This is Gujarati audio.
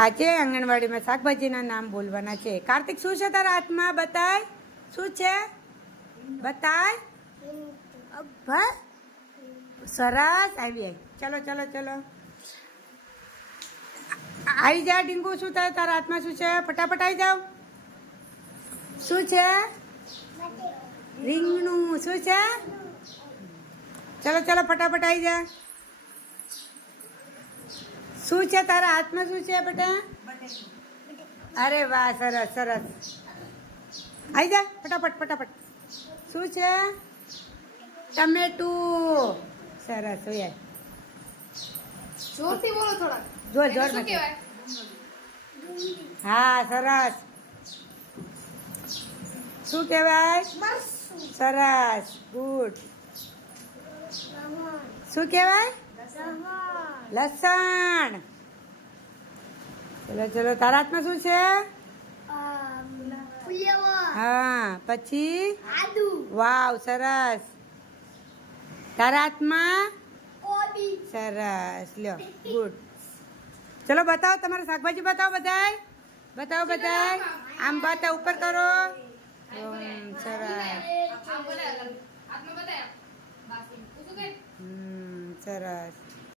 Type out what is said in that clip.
આજે આંગણવાડીમાં શાકભાજીના નામ બોલવાના છે. કાર્તિક, શું છે તારા હાથમાં? બતાય. શું છે? બતાય. સરસ. આવી. ચલો ચલો ચલો, આવી જા. ડીંગુ, શું થાય તારા હાથમાં? શું છે? ફટાફટ આવી જાવ. શું છે? રીંગણું. શું છે? ચલો ચલો, ફટાફટ આવી જા. શું છે તારા હાથમાં? શું છે બેટા? અરે વાહ, સરસ સરસ. આવી જા ફટાફટ ફટાફટ. શું છે? ટમેટું. સરસ. હોય જોરથી બોલો થોડા. જોર જોર શું નથી. કહેવાય? હા, સરસ. શું કહેવાય? સરસ. ગુડ. શું કહેવાય? લસણ. ચલો ચલો, તારા હાથમાં શું છે? હા, પછી? વાવ, સરસ. તારા હાથમાં? સરસ. લ્યો, ગુડ. ચલો બતાવો, તમારે શાકભાજી બતાવો બધાય. બતાવો બધાય. આમ બતાવો, ઉપર કરો.